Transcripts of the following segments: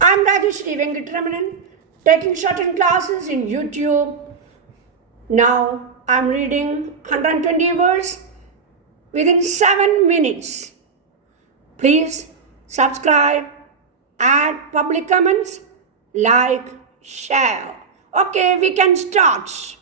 I'm Rajeshri Venkatramanan, taking certain classes in YouTube. Now I'm reading 120 words within 7 minutes. Please subscribe, add public comments, like, share. Okay, we can start.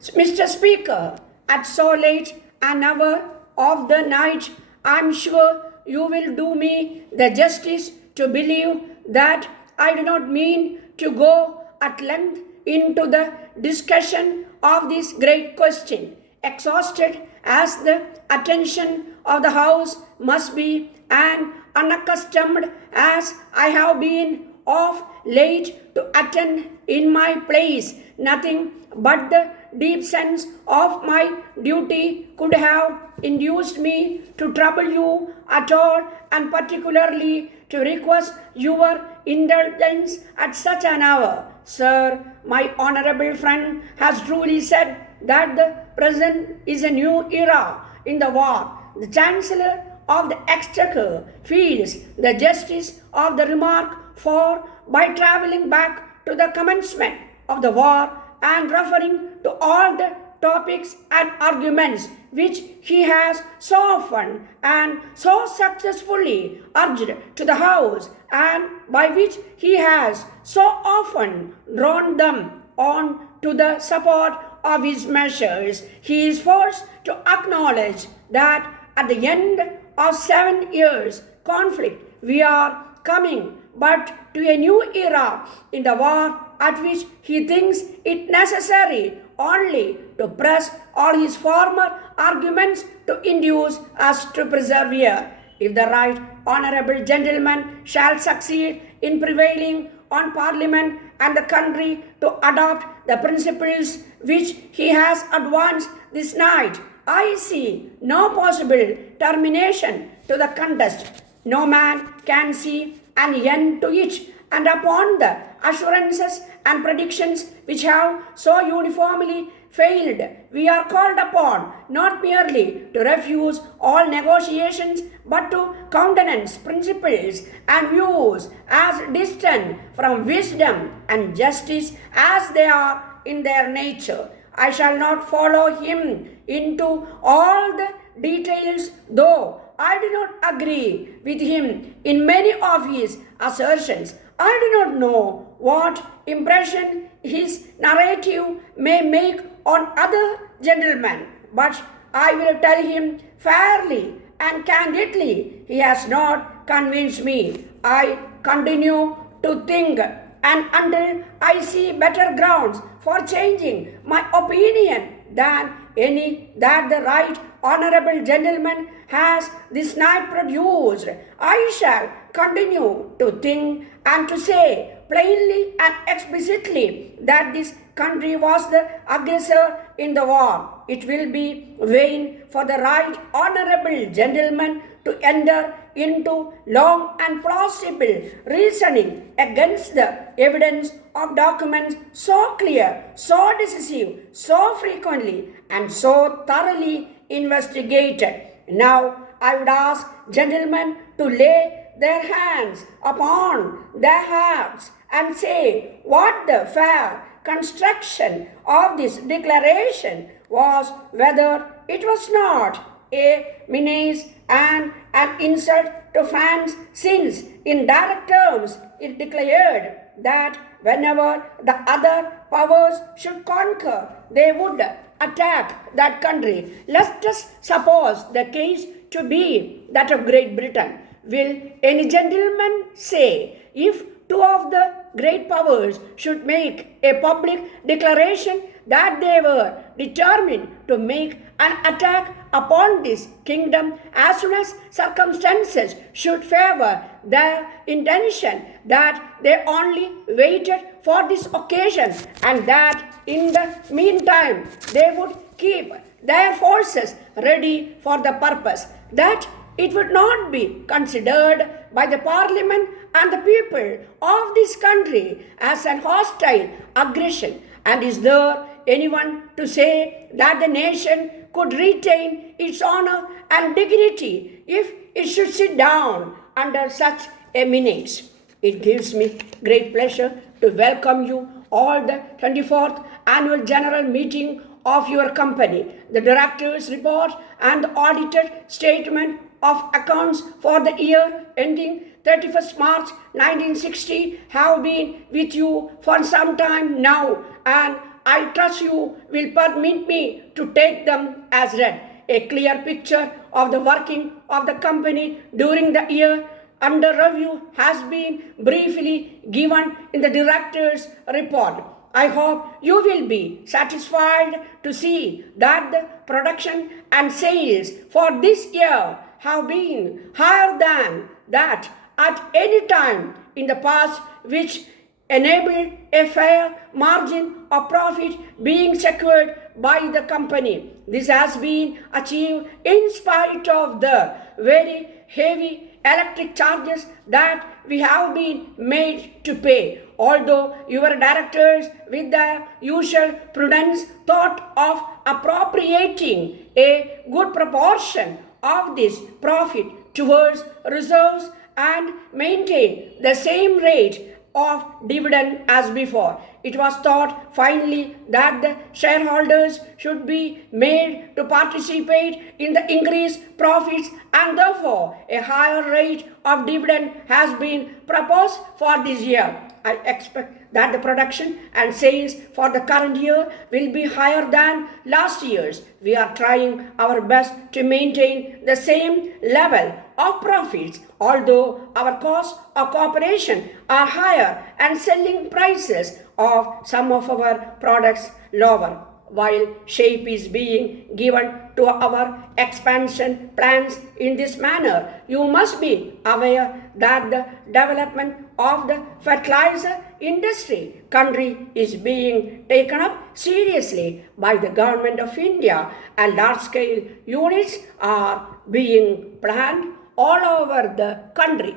Mr. Speaker, at so late an hour of the night, I'm sure you will do me the justice to believe that I do not mean to go at length into the discussion of this great question. Exhausted as the attention of the House must be, and unaccustomed as I have been of late to attend in my place, nothing but the deep sense of my duty could have induced me to trouble you at all, and particularly to request your indulgence at such an hour. Sir, my honorable friend has truly said that the present is a new era in the war. The Chancellor of the Exchequer feels the justice of the remark, for by travelling back to the commencement of the war and referring to all the topics and arguments which he has so often and so successfully urged to the House, and by which he has so often drawn them on to the support of his measures, he is forced to acknowledge that at the end of 7 years' conflict, we are coming but to a new era in the war, at which he thinks it necessary only to press all his former arguments to induce us to persevere. If the right honorable gentleman shall succeed in prevailing on Parliament and the country to adopt the principles which he has advanced this night, I see no possible termination to the contest. No man can see an end to it, and upon the assurances and predictions which have so uniformly failed, we are called upon not merely to refuse all negotiations, but to countenance principles and views as distant from wisdom and justice as they are in their nature. I shall not follow him into all the details, though I do not agree with him in many of his assertions. I do not know what impression his narrative may make on other gentlemen, but I will tell him fairly and candidly, he has not convinced me. I continue to think, and until I see better grounds for changing my opinion than any that the right honorable gentleman has this night produced, I shall continue to think and to say plainly and explicitly that this country was the aggressor in the war. It will be vain for the right honorable gentleman to enter into long and plausible reasoning against the evidence of documents so clear, so decisive, so frequently, and so thoroughly investigated. Now I would ask gentlemen to lay their hands upon their hearts and say what the fair construction of this declaration was, whether it was not a menace and an insult to France, since in direct terms it declared that whenever the other powers should conquer, they would attack that country. Let us suppose the case to be that of Great Britain. Will any gentleman say, if two of the great powers should make a public declaration that they were determined to make an attack upon this kingdom as soon as circumstances should favor their intention, that they only waited for this occasion, and that in the meantime they would keep their forces ready for the purpose, that it would not be considered by the Parliament and the people of this country as an hostile aggression? And is there anyone to say that the nation could retain its honor and dignity if it should sit down under such a menace? It gives me great pleasure to welcome you all the 24th annual general meeting of your company. The director's report and the audited statement of accounts for the year ending 31st March 1960 have been with you for some time now, and I trust you will permit me to take them as read. A clear picture of the working of the company during the year under review has been briefly given in the director's report. I hope you will be satisfied to see that the production and sales for this year have been higher than that at any time in the past, which enabled a fair margin of profit being secured by the company. This has been achieved in spite of the very heavy electric charges that we have been made to pay. Although your directors, with their usual prudence, thought of appropriating a good proportion of this profit towards reserves and maintain the same rate of dividend as before. It was thought finally that the shareholders should be made to participate in the increased profits, and therefore a higher rate of dividend has been proposed for this year. I expect that the production and sales for the current year will be higher than last year's. We are trying our best to maintain the same level of profits, although our costs of cooperation are higher and selling prices of some of our products lower. While shape is being given to our expansion plans in this manner, you must be aware that the development of the fertilizer industry country is being taken up seriously by the government of India, and large-scale units are being planned all over the country.